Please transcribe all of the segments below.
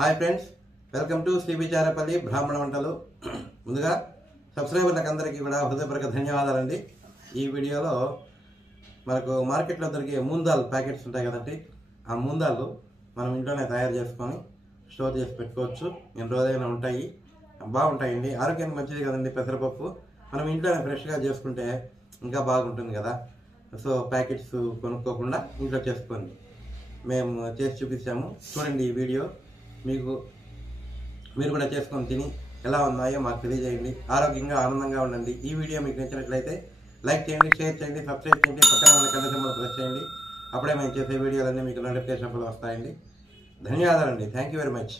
Hi friends, welcome to cbcharepalli బ్రాహ్మణవంటలు. ముందుగా సబ్స్క్రైబర్లకు అందరికీ కూడా హృదయపూర్వక ధన్యవాదాలండి. ఈ వీడియోలో మనకు మార్కెట్లో దొరికే మూందాల్ ప్యాకెట్స్ ఉంటాయి కదండి, ఆ మూందాలు మనం ఇంట్లోనే తయారు చేసుకొని స్టోర్ చేసి పెట్టుకోవచ్చు. ఎన్ని రోజులైనా ఉంటాయి, బాగుంటాయండి. ఆరోగ్యానికి మంచిది కదండి పెసరపప్పు. మనం ఇంట్లోనే ఫ్రెష్గా చేసుకుంటే ఇంకా బాగుంటుంది కదా. సో ప్యాకెట్స్ కొనుక్కోకుండా ఇంట్లో చేసుకోండి. మేము చేసి చూపించాము, చూడండి ఈ వీడియో. మీరు కూడా చేసుకొని తిని ఎలా ఉన్నాయో మాకు తెలియజేయండి. ఆరోగ్యంగా ఆనందంగా ఉండండి. ఈ వీడియో మీకు నచ్చినట్లయితే లైక్ చేయండి, షేర్ చేయండి, సబ్స్క్రైబ్ చేయండి, పక్కన ఉన్న గంట సింబల్ ప్రెస్ చేయండి. అప్పుడే మేము చేసే వీడియోలన్నీ మీకు నోటిఫికేషన్ వస్తాయండి. ధన్యవాదాలండి. Thank you very much.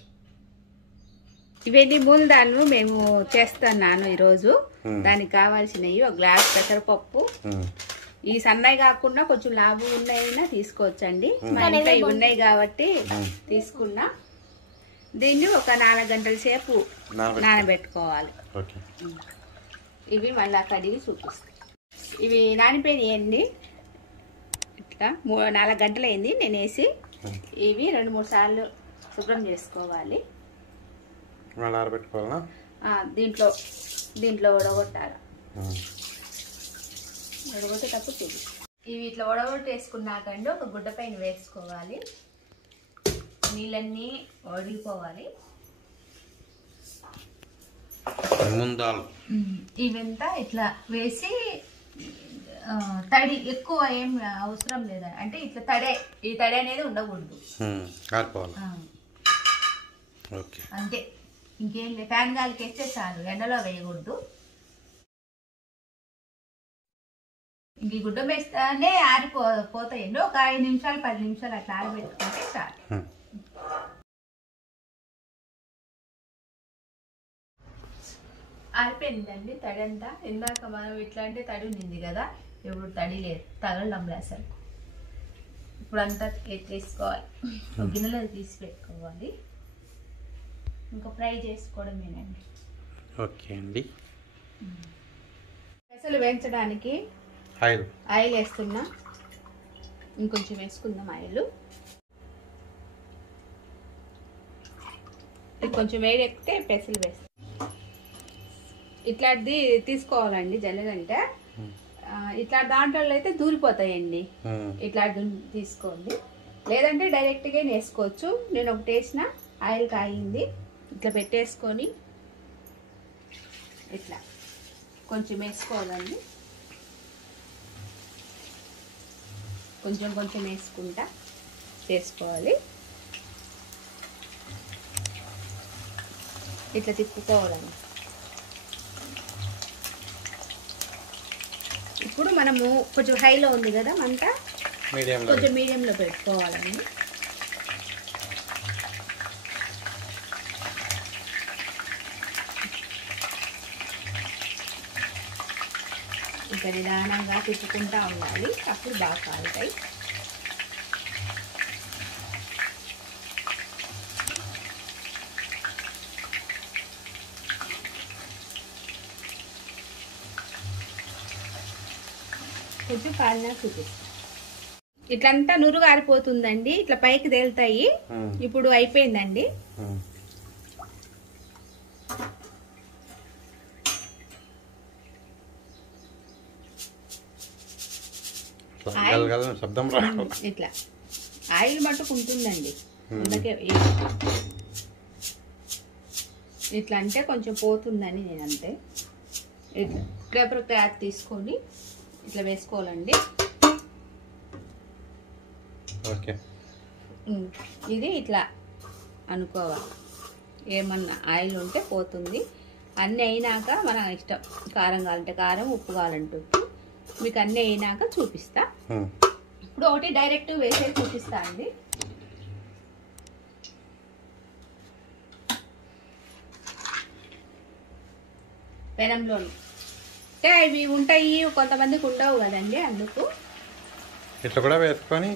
ఇవన్నీ మూలదాలు మేము చేస్తున్నాను ఈరోజు. దానికి కావాల్సినవి ఒక గ్లాస్ పెసరపప్పు. ఈ సన్నవి కాకుండా కొంచెం లాభం ఉన్నాయినా తీసుకోవచ్చండి. మా ఇంట్లో ఇవి ఉన్నాయి కాబట్టి తీసుకున్నా. దీన్ని ఒక 4 గంటల సేపు నానబెట్టుకోవాలి. ఇవి మళ్ళీ కడిగి చూపిస్తాయి. ఇవి నానిపోయినాయండి. ఇట్లా 4 గంటలు అయింది నేను వేసి. ఇవి 2-3 సార్లు శుభ్రం చేసుకోవాలి. దీంట్లో ఉడగొట్టాలి. ఉడగొట్టేటప్పుడు చూపిస్తాం. ఇవి ఇట్లా ఉడగొట్టేసుకున్నాకండి ఒక గుడ్డ పైన వేసుకోవాలి. నీళ్ళన్నీ వడిలిపోవాలి. ఇవంతా ఇట్లా వేసి తడి ఎక్కువ ఏం అవసరం లేదా, అంటే ఇట్లా ఈ తడి అనేది ఉండకూడదు. అంతే, ఇంకేం లేదు. ఫ్యాన్ గాలికి వేస్తే చాలు, ఎండలో వేయకూడదు. ఇంక ఈ గుడ్డ వేస్తానే ఆరిపోతాయండి. ఒక 5 నిమిషాలు 10 నిమిషాలు అట్లా ఆరబెట్టుకుంటే చాలు. ఆరిపోయిందండి తడి అంతా. ఇందాక మనం ఇట్లా అంటే తడి ఉంది కదా, ఇప్పుడు తడి లేదు, తగలడం లేదు అసలు. ఇప్పుడు అంతా తీసుకోవాలి, గిన్నెలో తీసి పెట్టుకోవాలి. ఇంకా ఫ్రై చేసుకోవడమేనండి. ఓకే అండి. పెసలు వేయించడానికి ఆయిల్ వేస్తున్నా. ఇంకొంచెం వేసుకుందాం ఆయిల్. కొంచెం వేడెక్కితే పెసలు వేస్తాం. ఇట్లాంటిది తీసుకోవాలండి జల్లెడంట. ఇట్లా దాంట్లో అయితే దూరిపోతాయండి. ఇట్లా తీసుకోండి, లేదంటే డైరెక్ట్గా వేసుకోవచ్చు. నేను ఒకటి వేసిన, ఆయిల్ కాగింది, ఇట్లా పెట్టేసుకొని ఇట్లా కొంచెం వేసుకోవాలండి. కొంచెం కొంచెం వేసుకుంటా చేసుకోవాలి. ఇట్లా తిప్పుకోవాలండి. ఇప్పుడు మనము కొంచెం హైలో ఉంది కదా మంట, కొంచెం మీడియంలో పెట్టుకోవాలండి. ఇంకా నిదానంగా తిప్పుకుంటా ఉండాలి, అప్పుడు బాగా కాలుతాయి. కొంచెం కాలినా చూపిస్తాం. ఇట్లంతా నురుగు ఆరిపోతుందండి, ఇట్లా పైకి తేలుతాయి. ఇప్పుడు అయిపోయిందండి. ఇట్లా ఆయిల్ మట్టుకు ఉంటుందండి. అందుకే ఇట్లా అంటే కొంచెం పోతుందని నేను అంతే. ఇట్లా పేపర్ క్లాత్ తీసుకొని ఇట్లా వేసుకోవాలండి. ఇది ఇట్లా అనుకోవాలి. ఏమన్నా ఆయిల్ ఉంటే పోతుంది. అన్నీ అయినాక మన ఇష్టం. కారం కావాలంటే కారం, ఉప్పు కావాలంటే ఉప్పు. మీకు అన్నీ అయినాక చూపిస్తా. ఇప్పుడు ఒకటి డైరెక్ట్ వేసేది చూపిస్తా అండి. పెనంలోని అంటే ఇవి ఉంటాయి, కొంతమందికి ఉండవు కదండి, అందుకు ఇట్లా కూడా వేసుకొని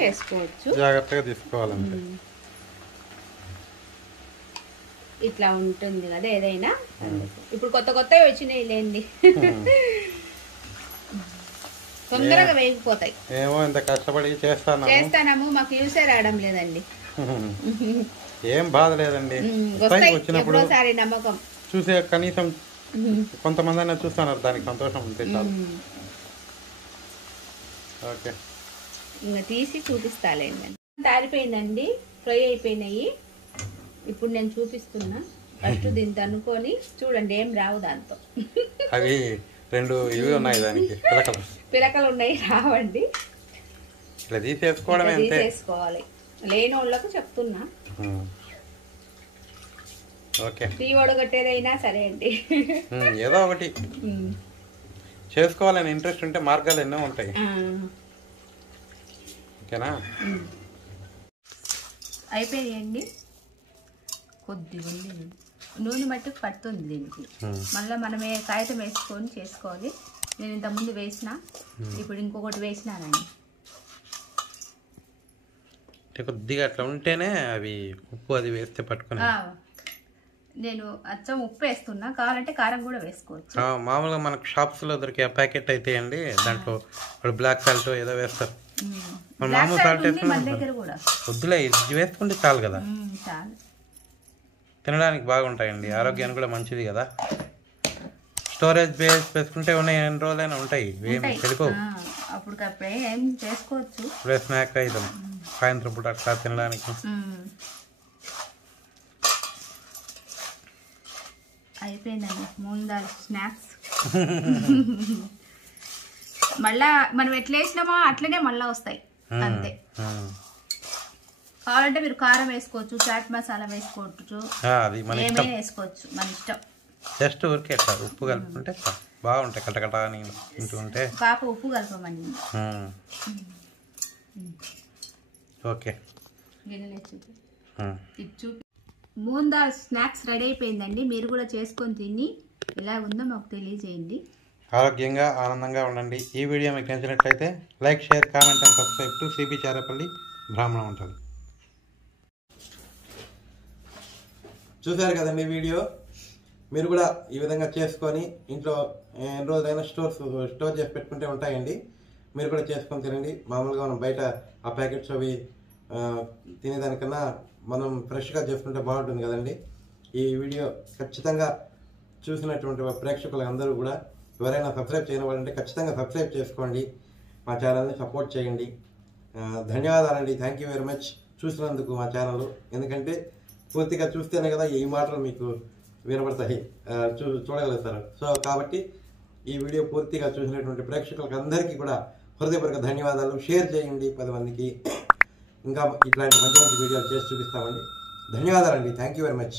చేసుకోవచ్చు. జాగ్రత్తగా తీసుకోవాలంటే ఇట్లా ఉంటుంది కదా ఏదైనా. ఇప్పుడు కొత్త వచ్చినాయి లేండి, తొందరగా వేగిపోతాయి. ఏమో ఇంత కష్టపడి చేస్తాము, మాకు యూసే రావడం లేదండి. ఏం బాధ లేదండి. వచ్చినప్పుడు నమ్మకం చూసే కనీసం కొంతమంది అయినా చూస్తున్నారు, దానికి సంతోషం ఉంటే చాలు. ఓకే, ఇంకా తీసి చూపిస్తాలేండి. తారిపోయిందండి, ఫ్రై అయిపోయినాయి. ఇప్పుడు నేను చూపిస్తున్నా. ఫస్ట్ దీన్ని అనుకొని చూడండి, ఏం రావు దాంతో. అవి 2 ఇవి ఉన్నాయి, దానికి పిలకలు ఉన్నాయి, రావండి. ఇట్లా తీసేసుకోవాలి. లేని వాళ్ళకు చెప్తున్నా. ఓకే, టీ వడగట్టేదైనా సరే అండి, ఏదో ఒకటి చేసుకోవాలని ఇంట్రెస్ట్ ఉంటే మార్గాలు ఎన్నో ఉంటాయి. ఓకేనా? అయిపోయాయండి. కొద్దిగా ఉంది, నూనె మట్టుకు పడుతుంది దీనికి. మళ్ళీ మనమే కాగితం వేసుకొని చేసుకోవాలి. నేను ఇంతకుముందు వేసిన, ఇప్పుడు ఇంకొకటి వేసినానండి. కొద్దిగా అట్లా ఉంటేనే అవి ఉప్పు అది వేస్తే పట్టుకుని. నేను అచ్చం ఉప్పు వేస్తున్నా, కావాలంటే కారం కూడా వేసుకోవచ్చు. మామూలుగా మనకు షాప్స్ లో దొరికే ప్యాకెట్ అయితే అండి, దాంట్లో బ్లాక్ సాల్ట్ ఏదో వేస్తారు. మామూలు సాల్ట్ వద్దులే, ఇది వేసుకుంటే చాలు కదా. తినడానికి బాగుంటాయండి, ఆరోగ్యానికి కూడా మంచిది కదా. స్టోరేజ్ బేస్ వేసుకుంటే ఉన్నాయి, ఎన్ని రోజులైనా ఉంటాయి, ఏమి చెడిపోవు. ఇప్పుడే స్నాక్ ఐటమ్ సాయంత్రం పూట అట్లా తినడానికి. అయిపోయిందండి మూంగ్ దాల్ స్నాక్స్. మళ్ళా మనం ఎట్లా వేసినామో అట్లనే మళ్ళా వస్తాయి అంతే. కావాలంటే మీరు కారం వేసుకోవచ్చు, చాట్ మసాలా వేసుకోవచ్చు, ఏమైనా వేసుకోవచ్చు, మన ఇష్టం. జస్ట్ ఊరికే అట్లా ఉప్పు కలుపుకుంటే బాగుంటాయి, కటకట అని తింటుంటే. పాప ఉప్పు కలపమండి. Okay, moong dal snacks ready అయిపోయిందండి. మీరు కూడా చేసుకొని తిని ఎలా ఉందో మాకు తెలియజేయండి. ఆరోగ్యంగా ఆనందంగా ఉండండి. ఈ వీడియో మీకు నచ్చినట్లయితే like, share, comment and subscribe to CB Charepalli బ్రాహ్మణ వంటలు. చూశారు కదండి వీడియో. మీరు కూడా ఈ విధంగా చేసుకొని ఇంట్లో ఎన్ని రోజులైనా స్టోర్ చేసి పెట్టుకుంటే ఉంటాయండి. మీరు కూడా చేసుకొని తినండి. మామూలుగా మనం బయట ఆ ప్యాకెట్స్ అవి తినేదానికన్నా మనం ఫ్రెష్గా చేసుకుంటే బాగుంటుంది కదండి. ఈ వీడియో ఖచ్చితంగా చూసినటువంటి ప్రేక్షకులు అందరూ కూడా ఎవరైనా సబ్స్క్రైబ్ చేయని వాళ్ళంటే ఖచ్చితంగా సబ్స్క్రైబ్ చేసుకోండి, మా ఛానల్ని సపోర్ట్ చేయండి. ధన్యవాదాలండి. థ్యాంక్ యూ వెరీ మచ్ చూసినందుకు మా ఛానల్. ఎందుకంటే పూర్తిగా చూస్తేనే కదా ఈ మాటలు మీకు వినబడతాయి, చూడగలుగుతారు. సో కాబట్టి ఈ వీడియో పూర్తిగా చూసినటువంటి ప్రేక్షకులకు అందరికీ కూడా హృదయపూర్వక ధన్యవాదాలు. షేర్ చేయండి 10 మందికి. ఇంకా ఇట్లాంటి మంచి మంచి వీడియోలు చేసి చూపిస్తామండి. ధన్యవాదాలండి. Thank you very much.